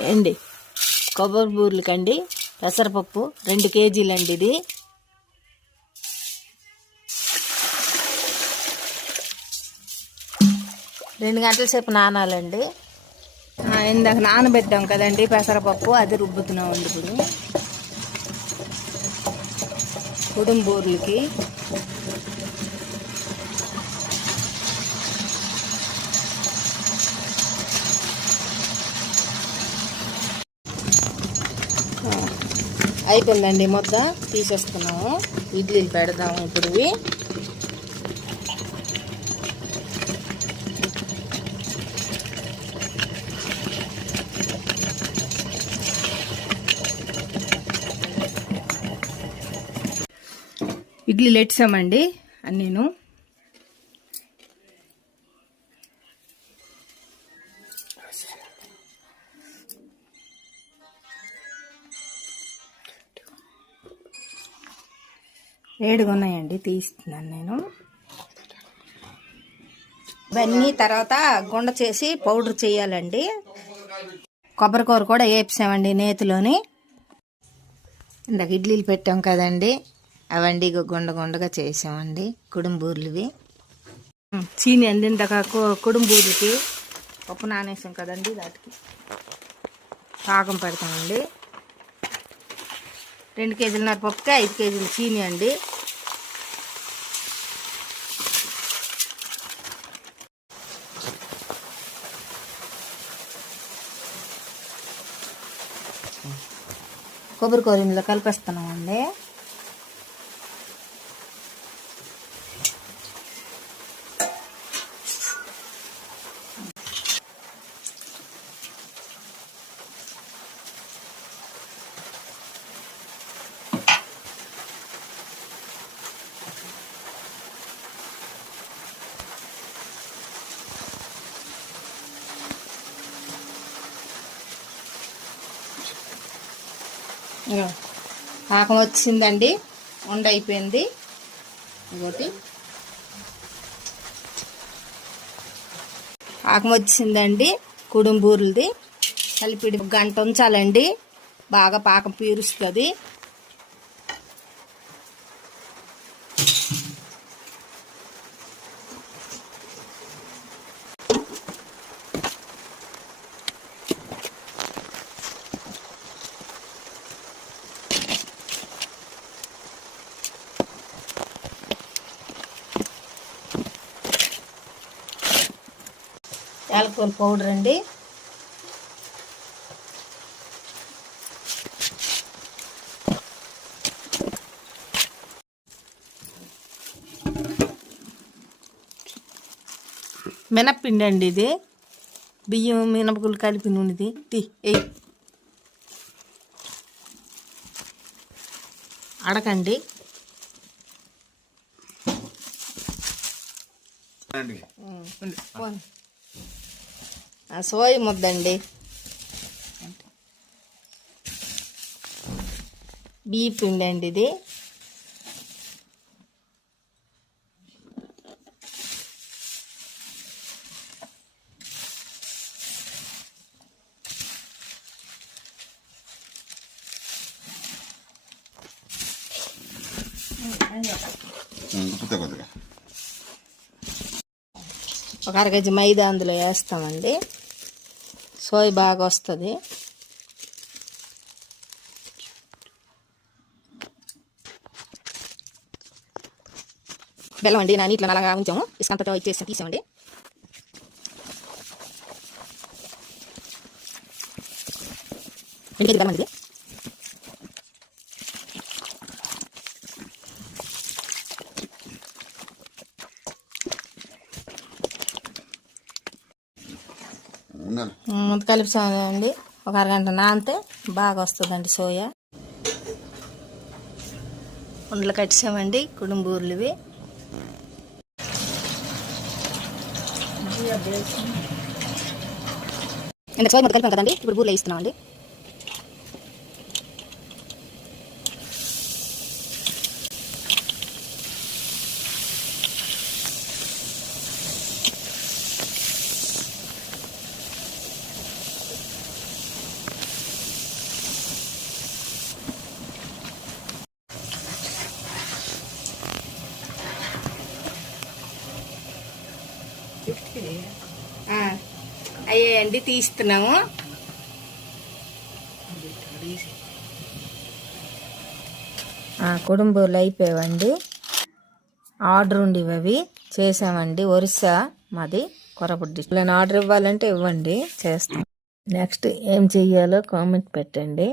ఏండి కొబ్బరి బూర్లకండి పెసరపప్పు 2 కేజీలండి. ఇది 2 గంటల సేపు నానాలండి. ఇందాక నానబెట్టాం కదండి పెసరపప్పు, అది రుబ్బుతున్నామండి ఇప్పుడు కుడుం బూర్లకి. అయిపోయిందండి, ముద్ద తీసేస్తున్నాము. ఇడ్లీలు పెడదాము ఇప్పుడు. ఇడ్లీలు ఎట్టామండి అన్నీను. వేడిగా ఉన్నాయండి, తీస్తున్నాను నేను. ఇవన్నీ తర్వాత గుండ చేసి పౌడర్ చేయాలండి. కొబ్బరికూర కూడా వేసామండి నేతిలోని. ఇందాక ఇడ్లీలు పెట్టాం కదండి, అవండి గుండ గుండగా చేసామండి కుడుంబూర్లువి. చీని అంది ఇందాక కుడుంబూర్లకి పప్పు నానేసాం కదండి, వాటికి పాకం పెడతామండి. 2 కేజీలన్నర పప్పుకి 5 కేజీలు చీని అండి. కొబ్బరికూర ఇందులో కలిపేస్తున్నామండి. పాకం వచ్చిందండి, ఉండ అయిపోయింది. ఇంకోటి పాకం వచ్చిందండి కుడుంబూర్లది. కలిపిడి 1 గంట ఉంచాలండి, బాగా పాకం పీరుస్తుంది. యాలకుల పౌడర్ అండి. మినప్పిండి అండి, ఇది బియ్యం మినపగుళ్ళు కలిపి నూనెది. అడకండి. సోయ ముద్దండి, బియ్య పిండి అండి ఇది. ఒక 1/2 కేజీ మైదా అందులో వేస్తామండి, సోయ బాగా వస్తుంది. బెల్లం అండి, నా నీటిలో అలాగా ఉంచాము, ఇసుకంతతో ఇచ్చేసి తీసామండి. కేజీ బెల్లం అండి. ముందు కలిపిసామండి, ఒక 1/2 గంట నానితే బాగా వస్తుందండి సోయా. ఉండలు కట్టామండి కుడుంబూర్లువి. ఇంత సోయ ముద్ద కలిపాం కదండి, ఇప్పుడు బూర్లు వేస్తున్నామండి. అయ్యాయండి తీస్తున్నాము. కుడుంబూలు అయిపోయావండి. ఆర్డర్ ఉండేవి అవి చేసామండి. ఒరిస్సా మాది కొరపుడు డిస్ట్రిక్ట్. ఆర్డర్ ఇవ్వాలంటే ఇవ్వండి, చేస్తాం. నెక్స్ట్ ఏం చెయ్యాలో కామెంట్ పెట్టండి.